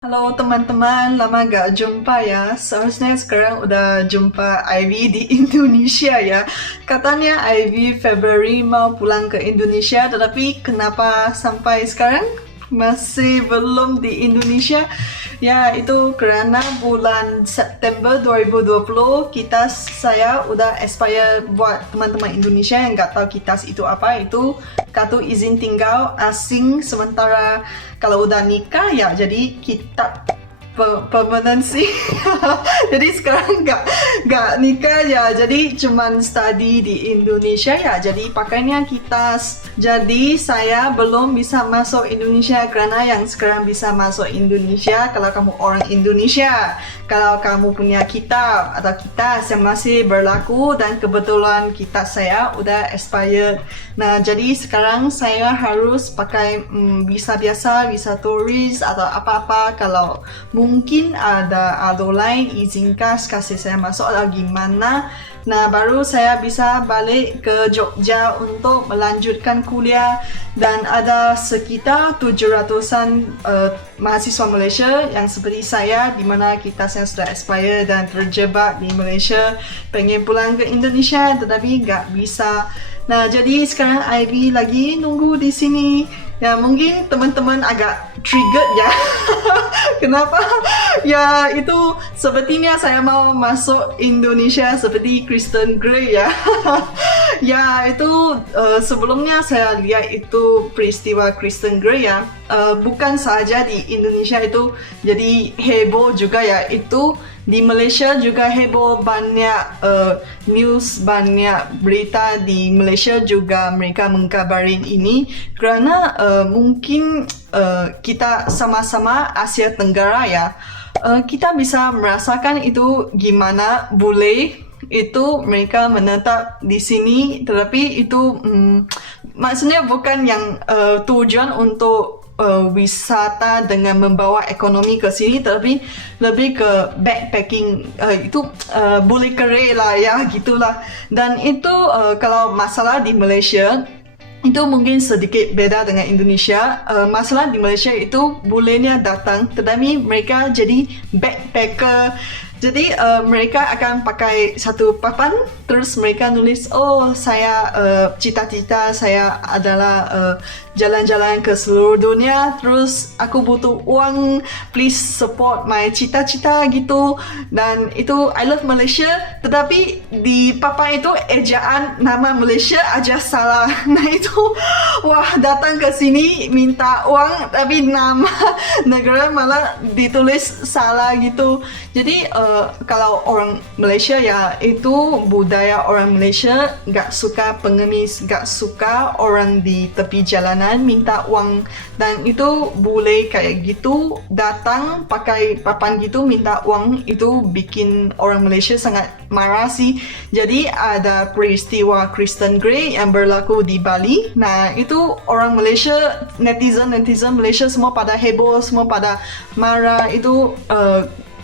Halo teman-teman, lama gak jumpa ya. Seharusnya sekarang udah jumpa Ivy di Indonesia ya. Katanya Ivy Februari mau pulang ke Indonesia, tetapi kenapa sampai sekarang masih belum di Indonesia? Ya, itu karena bulan September 2020 saya udah expire buat teman-teman Indonesia yang nggak tahu kitas itu apa, itu kartu izin tinggal asing sementara. Kalau udah nikah ya jadi kita permanency. Jadi sekarang nggak nikah ya, jadi cuman study di Indonesia ya, jadi pakainya kitas. Jadi saya belum bisa masuk Indonesia karena yang sekarang bisa masuk Indonesia kalau kamu orang Indonesia, kalau kamu punya kitab atau kitas yang masih berlaku, dan kebetulan kitas saya udah expired. Nah, jadi sekarang saya harus pakai visa biasa, visa turis atau apa-apa. Kalau mungkin ada lain izinkan kasih saya masuk atau gimana. Nah, baru saya bisa balik ke Jogja untuk melanjutkan kuliah. Dan ada sekitar 700-an mahasiswa Malaysia yang seperti saya, di mana kitasnya sudah expire dan terjebak di Malaysia, pengen pulang ke Indonesia tetapi nggak bisa. Nah, jadi sekarang Ivy lagi nunggu di sini. Ya, mungkin teman-teman agak triggered ya. Kenapa? Ya, itu sepertinya saya mau masuk Indonesia seperti Kristen Grey ya. Ya, itu sebelumnya saya lihat itu peristiwa Kristen Grey ya. Bukan saja di Indonesia itu jadi heboh juga ya. Itu di Malaysia juga heboh, banyak news, banyak berita di Malaysia juga mereka mengkabarin ini karena mungkin kita sama-sama Asia Tenggara ya, kita bisa merasakan itu gimana boleh itu mereka menetap di sini, tetapi itu maksudnya bukan yang tujuan untuk wisata dengan membawa ekonomi ke sini, tapi lebih ke backpacking, itu boleh kere lah ya, gitulah. Dan itu kalau masalah di Malaysia itu mungkin sedikit beda dengan Indonesia. Masalah di Malaysia itu bolehnya datang, tetapi mereka jadi backpacker. Jadi mereka akan pakai satu papan, terus mereka nulis, oh saya cita-cita saya adalah jalan-jalan ke seluruh dunia, terus aku butuh uang, please support my cita-cita gitu. Dan itu I love Malaysia, tetapi di papan itu ejaan nama Malaysia aja salah. Nah itu, wah, datang ke sini minta uang tapi nama negara malah ditulis salah gitu. Jadi kalau orang Malaysia ya, itu budaya orang Malaysia nggak suka pengemis, nggak suka orang di tepi jalanan minta uang. Dan itu boleh kayak gitu, datang pakai papan gitu minta uang, itu bikin orang Malaysia sangat marah sih. Jadi ada peristiwa Kristen Grey yang berlaku di Bali. Nah itu orang Malaysia, netizen Malaysia semua pada heboh, semua pada marah. Itu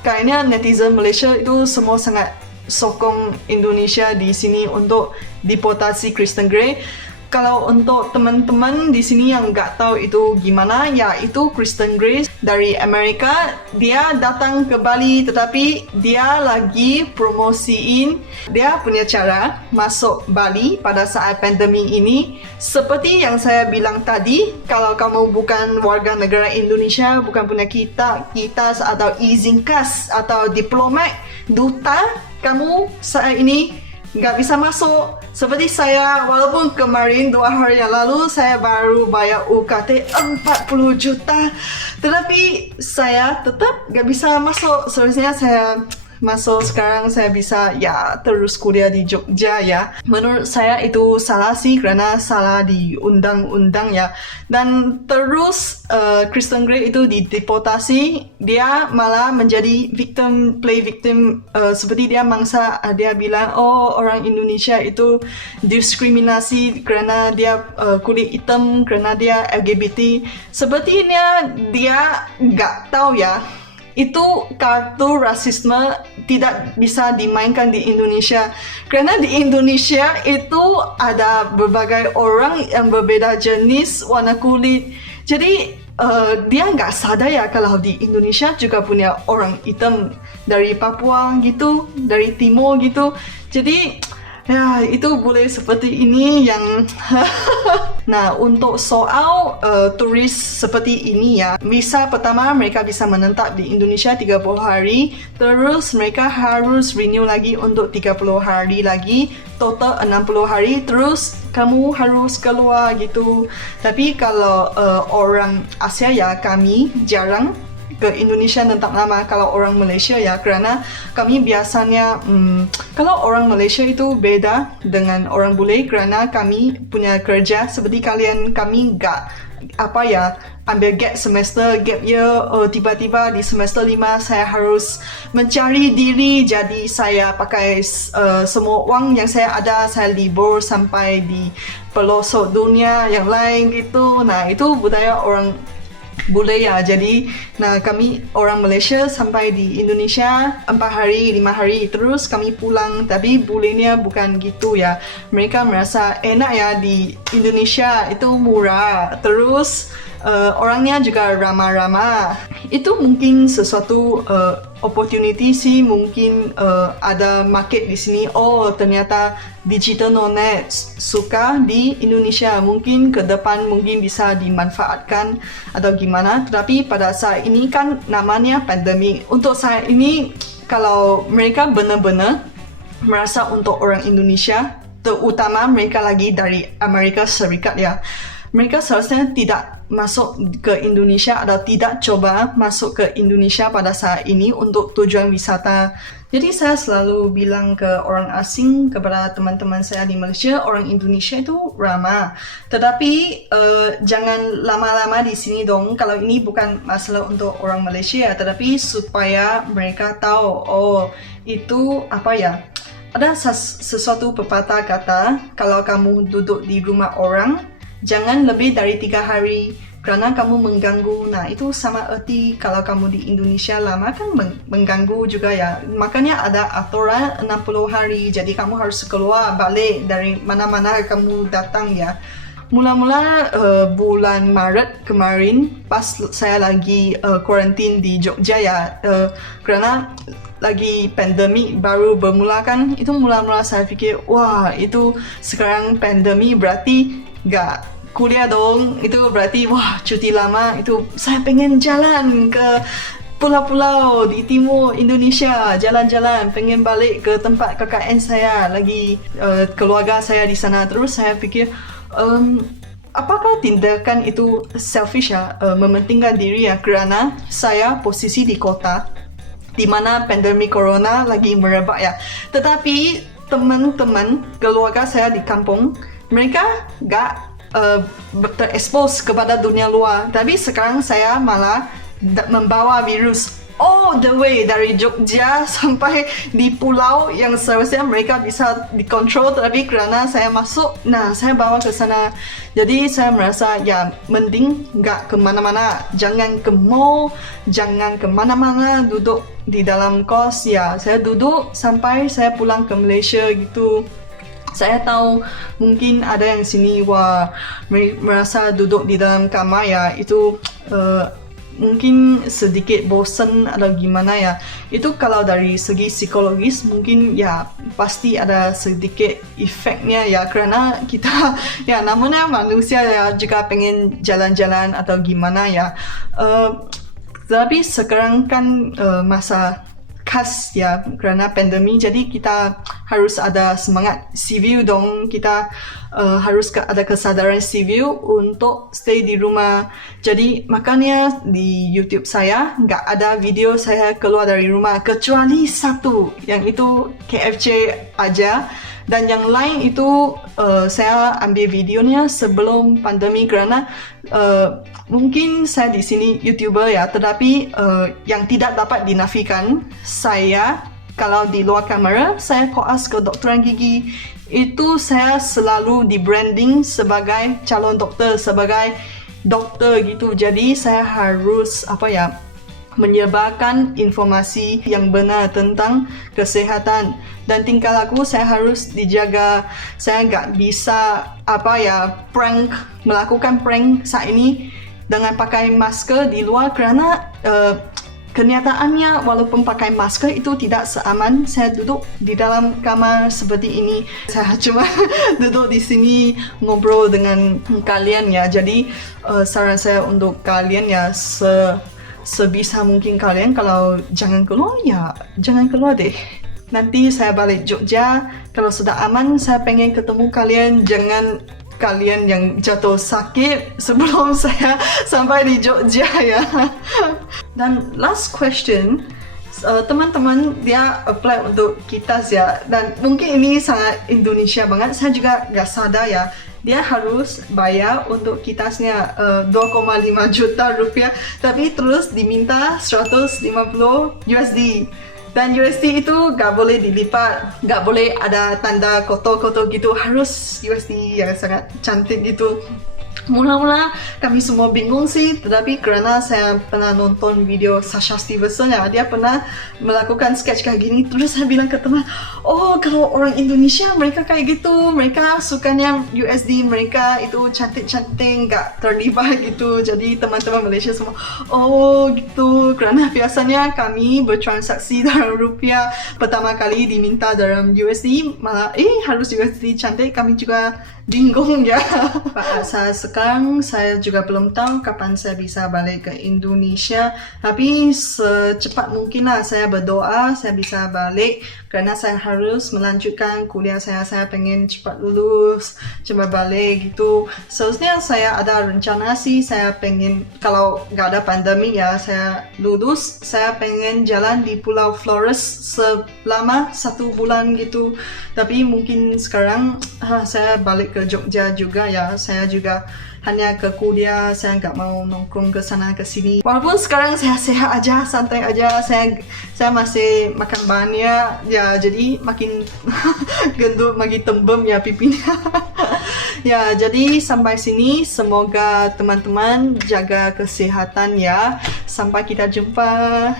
kayaknya netizen Malaysia itu semua sangat sokong Indonesia di sini untuk deportasi Kristen Grey. Kalau untuk teman-teman di sini yang nggak tahu itu gimana, ya itu Kristen Grey dari Amerika, dia datang ke Bali, tetapi dia lagi promosiin dia punya cara masuk Bali pada saat pandemi ini. Seperti yang saya bilang tadi, kalau kamu bukan warga negara Indonesia, bukan punya kitas atau izin khas atau diplomat, duta, kamu saat ini nggak bisa masuk. Seperti saya, walaupun kemarin 2 hari yang lalu saya baru bayar UKT 40 juta, tetapi saya tetap nggak bisa masuk. Seharusnya saya masuk sekarang, saya bisa ya terus kuliah di Jogja ya. Menurut saya itu salah sih, karena salah di undang-undang ya. Dan terus Kristen Grey itu dideportasi, dia malah menjadi play victim, seperti dia mangsa, dia bilang oh orang Indonesia itu diskriminasi karena dia kulit hitam, karena dia LGBT. Sepertinya dia nggak tahu ya, itu kartu rasisme tidak bisa dimainkan di Indonesia. Karena di Indonesia itu ada berbagai orang yang berbeda jenis, warna kulit. Jadi dia nggak sadar ya kalau di Indonesia juga punya orang hitam dari Papua gitu, dari Timur gitu. Jadi ya itu boleh seperti ini yang Nah, untuk soal turis seperti ini ya, visa pertama mereka bisa menetap di Indonesia 30 hari, terus mereka harus renew lagi untuk 30 hari lagi, total 60 hari, terus kamu harus keluar gitu. Tapi kalau orang Asia ya, kami jarang ke Indonesia tetap lama kalau orang Malaysia ya, kerana kami biasanya kalau orang Malaysia itu beda dengan orang bule kerana kami punya kerja seperti kalian. Kami nggak ambil gap semester, gap year, tiba-tiba di semester 5 saya harus mencari diri, jadi saya pakai semua uang yang saya ada, saya libur sampai di pelosok dunia yang lain gitu. Nah, itu budaya orang boleh ya. Jadi kami orang Malaysia sampai di Indonesia 4 hari 5 hari terus kami pulang. Tapi bolehnya bukan gitu ya, mereka merasa enak ya di Indonesia, itu murah, terus orangnya juga ramah-ramah. Itu mungkin sesuatu opportunity sih, mungkin ada market di sini. Oh, ternyata digital nomad suka di Indonesia, mungkin ke depan mungkin bisa dimanfaatkan atau gimana. Tetapi pada saat ini kan namanya pandemi. Untuk saat ini kalau mereka benar-benar merasa untuk orang Indonesia, terutama mereka lagi dari Amerika Serikat ya, mereka seharusnya tidak masuk ke Indonesia atau tidak coba masuk ke Indonesia pada saat ini untuk tujuan wisata. Jadi saya selalu bilang ke orang asing, kepada teman-teman saya di Malaysia, orang Indonesia itu ramah. Tetapi jangan lama-lama di sini dong. Kalau ini bukan masalah untuk orang Malaysia, tetapi supaya mereka tahu, oh itu ada sesuatu pepatah kata, kalau kamu duduk di rumah orang, jangan lebih dari 3 hari kerana kamu mengganggu. Nah, itu sama erti kalau kamu di Indonesia lama kan mengganggu juga ya. Makanya ada aturan 60 hari. Jadi kamu harus keluar balik dari mana-mana kamu datang ya. Mula-mula bulan Maret kemarin pas saya lagi kuarantin di Jogja ya, kerana lagi pandemi baru bermula kan, itu mula-mula saya fikir, wah itu sekarang pandemi berarti nggak kuliah dong, itu berarti wah cuti lama. Itu saya pengen jalan ke pulau-pulau di timur Indonesia, jalan-jalan, pengen balik ke tempat KKN saya lagi, keluarga saya di sana. Terus saya fikir, apakah tindakan itu selfish ya, mementingkan diri ya, kerana saya posisi di kota di mana pandemi corona lagi merebak ya. Tetapi teman-teman keluarga saya di kampung, mereka gak terekspos kepada dunia luar. Tapi sekarang saya malah membawa virus all the way dari Jogja sampai di pulau yang seharusnya mereka bisa dikontrol, tapi kerana saya masuk, nah saya bawa ke sana. Jadi saya merasa ya mending nggak kemana-mana, jangan ke mall, jangan kemana-mana, duduk di dalam kos ya. Saya duduk sampai saya pulang ke Malaysia gitu. Saya tahu mungkin ada yang sini merasa duduk di dalam kamar ya, itu mungkin sedikit bosan atau gimana ya. Itu kalau dari segi psikologis mungkin ya pasti ada sedikit efeknya ya, kerana kita ya namanya manusia ya juga pengen jalan-jalan atau gimana ya. Tapi sekarang kan masa khas ya kerana pandemi, jadi kita harus ada semangat civil dong. Kita harus ada kesadaran civil untuk stay di rumah. Jadi makanya di YouTube saya nggak ada video saya keluar dari rumah kecuali satu, yang itu KFC aja. Dan yang lain itu saya ambil videonya sebelum pandemi, kerana mungkin saya di sini YouTuber ya, tetapi yang tidak dapat dinafikan, saya kalau di luar kamera saya koas ke dokteran gigi. Itu saya selalu di branding sebagai calon dokter, sebagai dokter gitu. Jadi saya harus menyebarkan informasi yang benar tentang kesehatan, dan tingkah laku saya harus dijaga. Saya nggak bisa melakukan prank saat ini. dengan pakai masker di luar kerana kenyataannya walaupun pakai masker itu tidak seaman. Saya duduk di dalam kamar seperti ini. Saya cuma duduk di sini ngobrol dengan kalian ya. Jadi saran saya untuk kalian ya sebisa mungkin kalian kalau jangan keluar ya jangan keluar deh. Nanti saya balik Jogja, kalau sudah aman saya pengen ketemu kalian. Jangan kalian yang jatuh sakit sebelum saya sampai di Jogja ya. Dan last question, teman-teman dia apply untuk KITAS ya, dan mungkin ini sangat Indonesia banget. Saya juga gak sadar ya, dia harus bayar untuk KITASnya 2,5 juta rupiah, tapi terus diminta 150 USD. Dan USD itu gak boleh dilipat, gak boleh ada tanda kotor-kotor gitu, harus USD yang sangat cantik gitu. Mula-mula kami semua bingung sih, tetapi kerana saya pernah nonton video Sasha Stevenson ya, dia pernah melakukan sketch kayak gini, terus saya bilang ke teman, oh kalau orang Indonesia mereka kayak gitu, mereka sukanya USD, mereka itu cantik-cantik, nggak terlibat gitu. Jadi teman-teman Malaysia semua, oh gitu, kerana biasanya kami bertransaksi dalam rupiah, pertama kali diminta dalam USD, malah harus USD cantik, kami juga bingung ya. Sekarang saya juga belum tahu kapan saya bisa balik ke Indonesia, tapi secepat mungkin lah saya berdoa saya bisa balik kerana saya harus melanjutkan kuliah saya. Saya pengen cepat lulus, cepat balik gitu. Seharusnya saya ada rencana sih, saya pengen kalau gak ada pandemi ya, saya lulus, saya pengen jalan di Pulau Flores selama 1 bulan gitu. Tapi mungkin sekarang saya balik ke Jogja juga ya, saya juga hanya ke kuliah, saya nggak mau nongkrong ke sana ke sini. Walaupun sekarang saya sehat aja, santai aja, saya masih makan banyak ya, jadi makin gendut, makin tembem ya pipinya. Ya, jadi sampai sini, semoga teman-teman jaga kesehatan ya. Sampai kita jumpa.